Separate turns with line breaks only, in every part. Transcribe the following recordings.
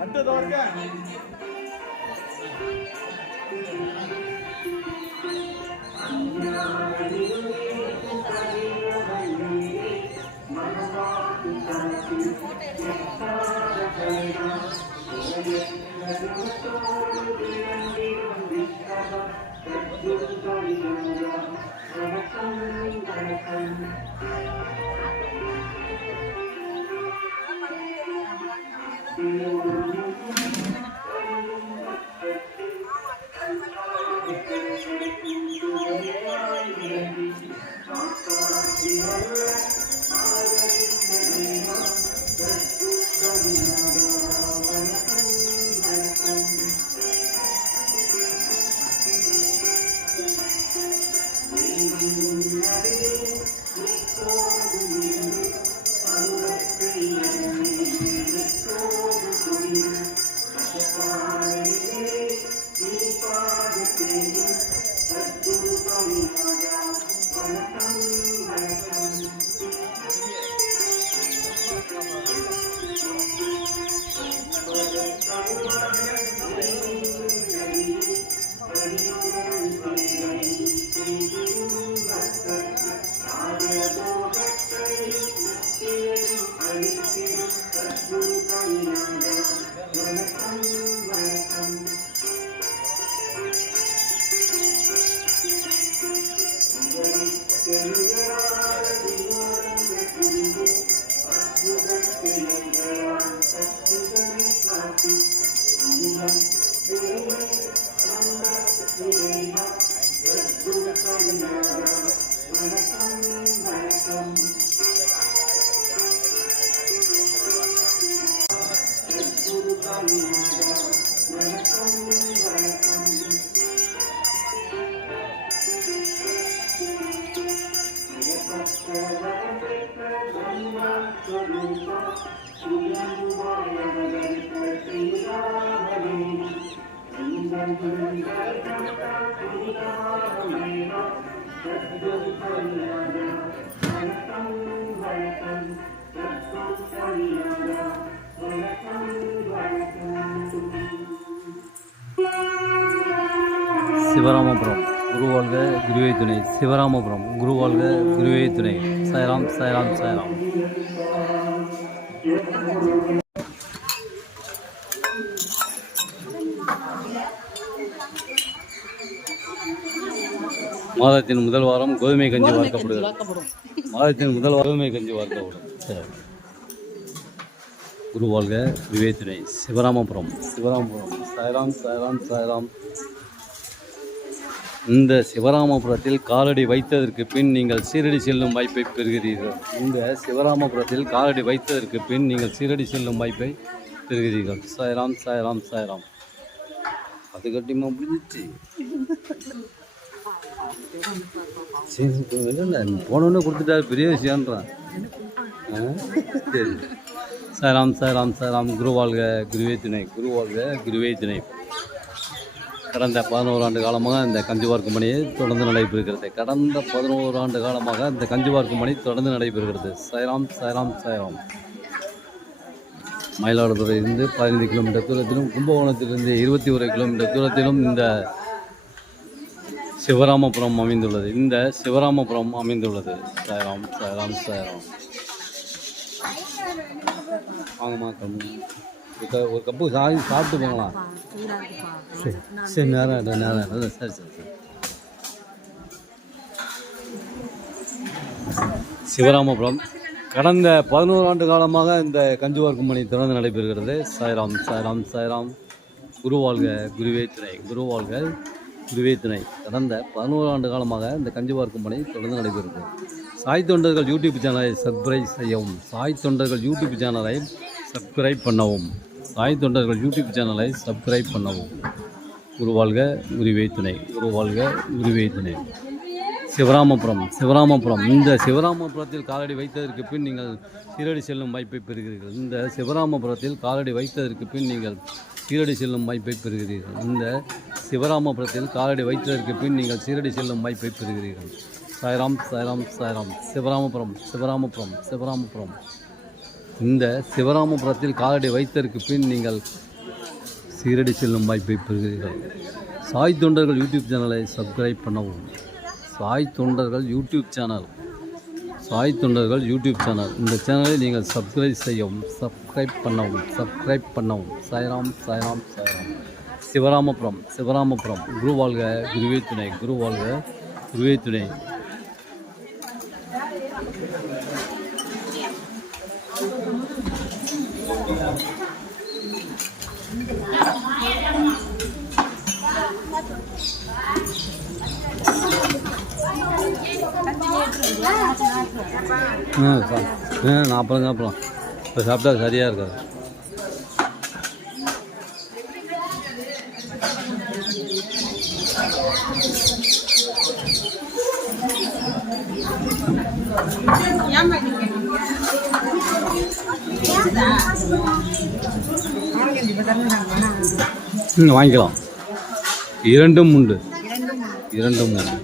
അടുത്ത തോർക്കാൻ Thank you. Thank you. Thank you. Sivaramapuram குருவாழ்க குருவே துணை. சிவராமபுரம் குருவாழ்க குருவே துணை. சாய்ராம் சாய்ராம் சாய்ராம். மாதத்தின் முதல் வாரம் கோதுமை கஞ்சி வார்க்கப்படுகிறது மாதத்தின் முதல் கோதுமை கஞ்சி வார்க்கப்படும். சரி குருவாழ்க குருவே துணை சிவராமபுரம். சிவராமபுரம். சாய்ராம் சாய்ராம் சாய்ராம். இந்த சிவராமபுரத்தில் காலடி வைத்ததற்கு பின் நீங்கள் சீரடி செல்லும் வாய்ப்பை பெறுகிறீர்கள். இந்த சிவராமபுரத்தில் காலடி வைத்ததற்கு பின் நீங்கள் சீரடி செல்லும் வாய்ப்பை பெறுகிறீர்கள். சாய்ராம் சாய்ராம் சாய்ராம். அது கட்டிமா பிடிச்சிச்சு சரி இல்லை போனோடனே கொடுத்துட்டாரு பெரிய விஷயம்ன்றான் சரி. சாராம் சாராம் சாராம். குருவாழ்க குருவே துணை. குருவாழ்க குருவே துணை. கடந்த பதினோரு ஆண்டு காலமாக இந்த கஞ்சி பார்க்கும் பணி தொடர்ந்து நடைபெறுகிறது. கடந்த பதினோரு ஆண்டு காலமாக இந்த கஞ்சி பார்க்கும் பணி தொடர்ந்து நடைபெறுகிறது. சாய்ராம் சாய்ராம் சாய்ராம் மயிலாடுதுறையிலிருந்து பதினைந்து கிலோமீட்டர் தூரத்திலும் கும்பகோணத்திலிருந்து இருபத்தி ஒரு கிலோமீட்டர் தூரத்திலும் இந்த சிவராமபுரம் அமைந்துள்ளது. இந்த சிவராமபுரம் அமைந்துள்ளது. சாய்ராம் சாய்ராம் சாய்ராம். வாங்கம்மா கம்மி. ஒரு ஒரு கப்பு சாய் சாப்பிட்டு போகலாம் சரி சரி நேரம் நேரம் சரி சரி சரி. சிவராமபுரம். கடந்த பதினோரு ஆண்டு காலமாக இந்த கஞ்சுவார்க்கும் பணி தொடர்ந்து நடைபெறுகிறது. சாய்ராம் சாய்ராம் சாய்ராம். குரு குருவே துணை குரு வாழ்க துணை. கடந்த பதினோரு ஆண்டு காலமாக இந்த கஞ்சுவார்க்கும் பணி தொடர்ந்து நடைபெறுகிறது சாய் தொண்டர்கள் யூடியூப் சேனலை சப்ஸ்கிரைப் செய்யவும் சாய் தொண்டர்கள் யூடியூப் சேனலை சப்ஸ்கிரைப் பண்ணவும் சாய் தொண்டர்கள் யூடியூப் சேனலை சப்ஸ்கிரைப் பண்ணவும். குரு வாழ்க குருவே துணை வாழ்க துணை. சிவராமபுரம் சிவராமபுரம் இந்த சிவராமபுரத்தில் காலடி வைத்ததற்கு பின் நீங்கள் சீரடி செல்லும் வாய்ப்பை பெறுகிறீர்கள். இந்த சிவராமபுரத்தில் காலடி வைத்ததற்கு பின் நீங்கள் சீரடி செல்லும் வாய்ப்பை பெறுகிறீர்கள். இந்த சிவராமபுரத்தில் காலடி வைத்ததற்கு பின் நீங்கள் சீரடி செல்லும் வாய்ப்பை பெறுகிறீர்கள். சாய்ராம் சாய்ராம் சாய்ராம். சிவராமபுரம் சிவராமபுரம் சிவராமபுரம். இந்த சிவராமபுரத்தில் காலடி வைத்ததற்கு பின் நீங்கள் சீரடி செல்லும் வாய்ப்பை பெறுகிறீர்கள். சாய் தொண்டர்கள் யூடியூப் சேனலை சப்ஸ்கிரைப் பண்ணவும். சாய் தொண்டர்கள் யூடியூப் சேனல். சாய் தொண்டர்கள் யூடியூப் சேனல். இந்த சேனலை நீங்கள் சப்ஸ்கிரைப் செய்யவும் சப்ஸ்கிரைப் பண்ணவும் சப்ஸ்கிரைப் பண்ணவும். சாய்ராம் சாய்ராம் சாய்ராம். சிவராமபுரம் சிவராமபுரம். குரு வாழ்க குருவே துணை குரு வாழ்க குருவே துணை. Thank you. ஆ நான் அப்புறம் சாப்பிடலாம் இப்போ சாப்பிட்டா சரியாக இருக்காது. ம் வாங்கிக்கலாம். இரண்டும் உண்டு. இரண்டும் உண்டு.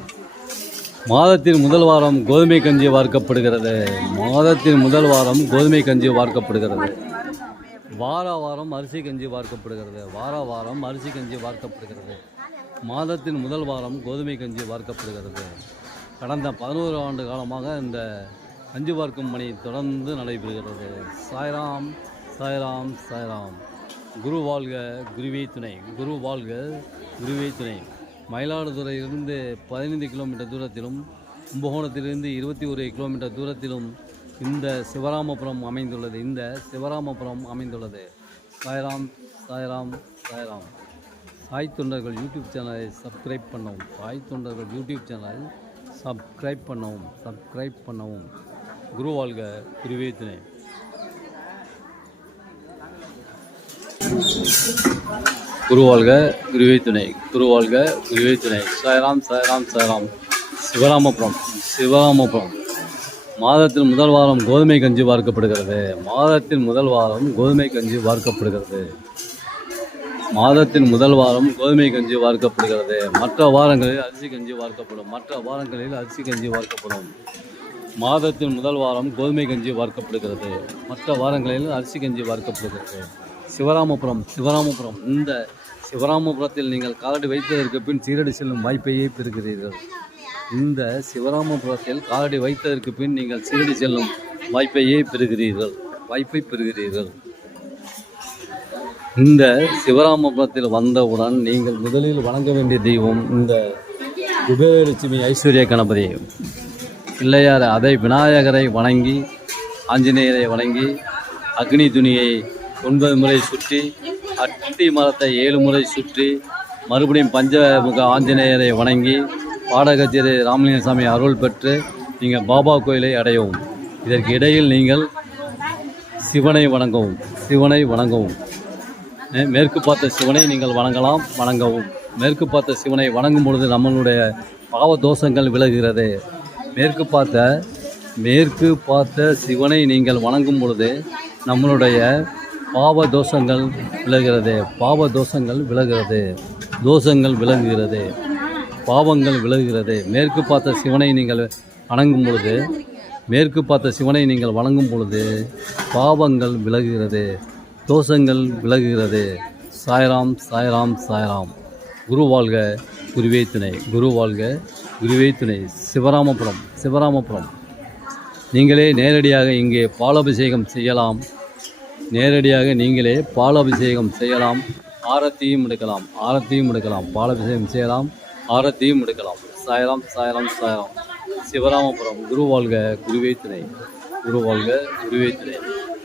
மாதத்தின் முதல் வாரம் கோதுமை கஞ்சி வார்க்கப்படுகிறது. மாதத்தின் முதல் வாரம் கோதுமை கஞ்சி வார்க்கப்படுகிறது. வார வாரம் அரிசி கஞ்சி வார்க்கப்படுகிறது. வார வாரம் அரிசி கஞ்சி வார்க்கப்படுகிறது. மாதத்தின் முதல் வாரம் கோதுமை கஞ்சி வார்க்கப்படுகிறது. கடந்த பதினோரு ஆண்டு காலமாக இந்த கஞ்சி வார்க்கும் பணி தொடர்ந்து நடைபெறுகிறது. சாய்ராம் சாய்ராம் சாய்ராம். குரு வாழ்க குருவே துணை. குரு வாழ்க குருவே துணை. மயிலாடுதுறையிலிருந்து பதினைந்து கிலோமீட்டர் தூரத்திலும் கும்பகோணத்திலிருந்து இருபத்தி ஒரு கிலோமீட்டர் தூரத்திலும் இந்த சிவராமபுரம் அமைந்துள்ளது. இந்த சிவராமபுரம் அமைந்துள்ளது. சாய்ராம் சாய்ராம் சாய்ராம். சாய் தொண்டர்கள் யூடியூப் சேனலை சப்ஸ்கிரைப் பண்ணவும். சாய் தொண்டர்கள் யூடியூப் சேனலை சப்ஸ்கிரைப் பண்ணவும். சப்ஸ்கிரைப் பண்ணவும். குரு வாழ்க குருவே துணை குருவாழ்க குருவை துணை. குருவாழ்க குருவை துணை. சாய்ராம் சாய்ராம் சாய்ராம். சிவராமபுரம் சிவராமபுரம். மாதத்தின் முதல் வாரம் கோதுமை கஞ்சி வார்க்கப்படுகிறது மாதத்தின் முதல் வாரம் கோதுமை கஞ்சி வார்க்கப்படுகிறது மாதத்தின் முதல் வாரம் கோதுமை கஞ்சி வார்க்கப்படுகிறது மற்ற வாரங்களில் அரிசி கஞ்சி வார்க்கப்படும் மற்ற வாரங்களில் அரிசி கஞ்சி வார்க்கப்படும் மாதத்தின் முதல் வாரம் கோதுமை கஞ்சி வார்க்கப்படுகிறது மற்ற வாரங்களில் அரிசி கஞ்சி வார்க்கப்படுகிறது சிவராமபுரம் சிவராமபுரம். இந்த சிவராமபுரத்தில் நீங்கள் காலடி வைத்ததற்கு பின் சீரடி செல்லும் வாய்ப்பையே பெறுகிறீர்கள். இந்த சிவராமபுரத்தில் காலடி வைத்ததற்கு பின் நீங்கள் சீரடி செல்லும் வாய்ப்பையே பெறுகிறீர்கள். வாய்ப்பை பெறுகிறீர்கள். இந்த சிவராமபுரத்தில் வந்தவுடன் நீங்கள் முதலில் வணங்க வேண்டிய தெய்வம் இந்த குபேரலட்சுமி ஐஸ்வர்ய கணபதி. பிள்ளையார் அதை விநாயகரை வணங்கி ஆஞ்சநேயரை வணங்கி அக்னி துணியை ஒன்பது முறை சுற்றி அட்டி மரத்தை ஏழு முறை சுற்றி மறுபடியும் பஞ்சமுக ஆஞ்சநேயரை வணங்கி பாடகச்சேரி ராமலிங்கசாமி அருள் பெற்று நீங்கள் பாபா கோயிலை அடையவும். இதற்கு இடையில் நீங்கள் சிவனை வணங்கவும் சிவனை வணங்கவும். மேற்கு பார்த்த சிவனை நீங்கள் வணங்கலாம் வணங்கவும். மேற்கு பார்த்த சிவனை வணங்கும் பொழுது நம்மளுடைய பாவ தோஷங்கள் விலகுகிறது மேற்கு பார்த்த மேற்கு பார்த்த சிவனை நீங்கள் வணங்கும் பொழுது நம்மளுடைய பாவ தோஷங்கள் விலகிறது பாவ தோஷங்கள் விலகிறது தோஷங்கள் விலகுகிறது பாவங்கள் விலகுகிறது. மேற்கு பார்த்த சிவனை நீங்கள் வணங்கும் பொழுது மேற்கு பார்த்த சிவனை நீங்கள் வணங்கும் பொழுது பாவங்கள் விலகுகிறது தோஷங்கள் விலகுகிறது. சாய்ராம் சாய்ராம் சாய்ராம். குரு வாழ்க குருவே துணை. குரு வாழ்க குருவே துணை. சிவராமபுரம் சிவராமபுரம். நீங்களே நேரடியாக இங்கே பாலாபிஷேகம் செய்யலாம். நேரடியாக நீங்களே பாலாபிஷேகம் செய்யலாம். ஆரத்தியும் எடுக்கலாம். ஆரத்தியும் எடுக்கலாம். பாலாபிஷேகம் செய்யலாம். ஆரத்தியும் எடுக்கலாம். சாயலாம் சாயலாம் சாயலாம். சிவராமபுரம் குருவாழ்க குருவே துணை குருவே துணை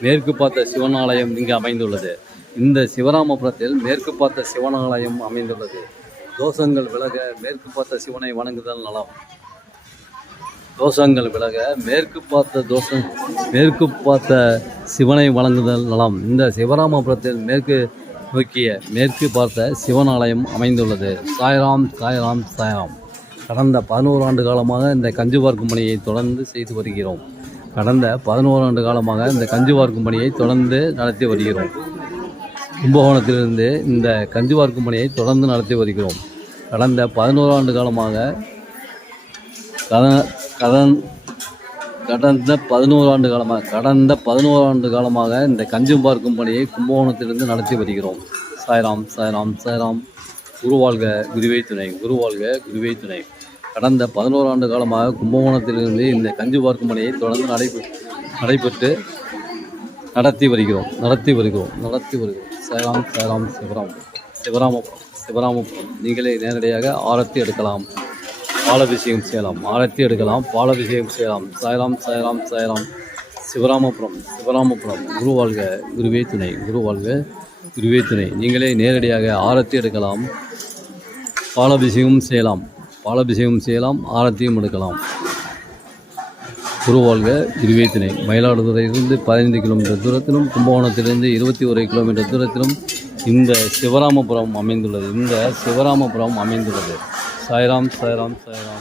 மேற்கு பார்த்த சிவன் ஆலயம் இங்கு அமைந்துள்ளது. இந்த சிவராமபுரத்தில் மேற்கு பார்த்த சிவன் ஆலயம் அமைந்துள்ளது. தோஷங்கள் விலக மேற்கு பார்த்த சிவனை வணங்குதல் நலம். தோஷங்கள் விலக மேற்கு பார்த்த தோஷம் மேற்கு பார்த்த சிவனை வழங்குதல் நலம். இந்த சிவராமபுரத்தில் மேற்கு நோக்கிய மேற்கு பார்த்த சிவன் ஆலயம் அமைந்துள்ளது. சாய்ராம் சாய்ராம் சாய்ராம். கடந்த பதினோரு ஆண்டு காலமாக இந்த கஞ்சுபார்க்கும் பணியை தொடர்ந்து செய்து வருகிறோம். கடந்த பதினோரு ஆண்டு காலமாக இந்த கஞ்சுபார்க்கும் பணியை தொடர்ந்து நடத்தி வருகிறோம். கும்பகோணத்திலிருந்து இந்த கஞ்சுபார்க்கும் பணியை தொடர்ந்து நடத்தி வருகிறோம். கடந்த பதினோரு ஆண்டு காலமாக கடன் கடந்த பதினோரு ஆண்டு காலமாக கடந்த பதினோரு ஆண்டு காலமாக இந்த கஞ்சும்பார் பார்க்கும் பணியை கும்பகோணத்திலிருந்து நடத்தி வருகிறோம். சாய்ராம் சாய்ராம் சாய்ராம். குருவாழ்க குருவே துணை குருவாழ்க குருவே துணை. கடந்த பதினோரு ஆண்டு காலமாக கும்பகோணத்திலிருந்து இந்த கஞ்சி பார்க்கும் பணியை தொடர்ந்து நடைபெ நடைபெற்று நடத்தி வருகிறோம் நடத்தி வருகிறோம் நடத்தி வருகிறோம். சேராம் சேராம் சிவராம். சிவராமபுரம் சிவராமபுரம். நீங்களே நேரடியாக ஆரத்தி எடுக்கலாம். பாலபிஷேகம் செய்யலாம். ஆரத்தி எடுக்கலாம் பாலாபிஷேகம் செய்யலாம். சாயலாம் சாயலாம் சாயலாம் சிவராமபுரம் சிவராமபுரம். குரு வாழ்க குருவே துணை. குரு வாழ்க குருவே துணை. நீங்களே நேரடியாக ஆரத்தி எடுக்கலாம். பாலபிஷேகம் செய்யலாம். பாலபிஷேகம் செய்யலாம் ஆரத்தியும் எடுக்கலாம். குருவாழ்க குருவே துணை. மயிலாடுதுறையிலிருந்து பதினைந்து கிலோமீட்டர் தூரத்திலும் கும்பகோணத்திலிருந்து இருபத்தி ஒரு கிலோமீட்டர் தூரத்திலும் இந்த சிவராமபுரம் அமைந்துள்ளது. இந்த சிவராமபுரம் அமைந்துள்ளது. சாய்ராம் சாய்ராம் சாய்ராம்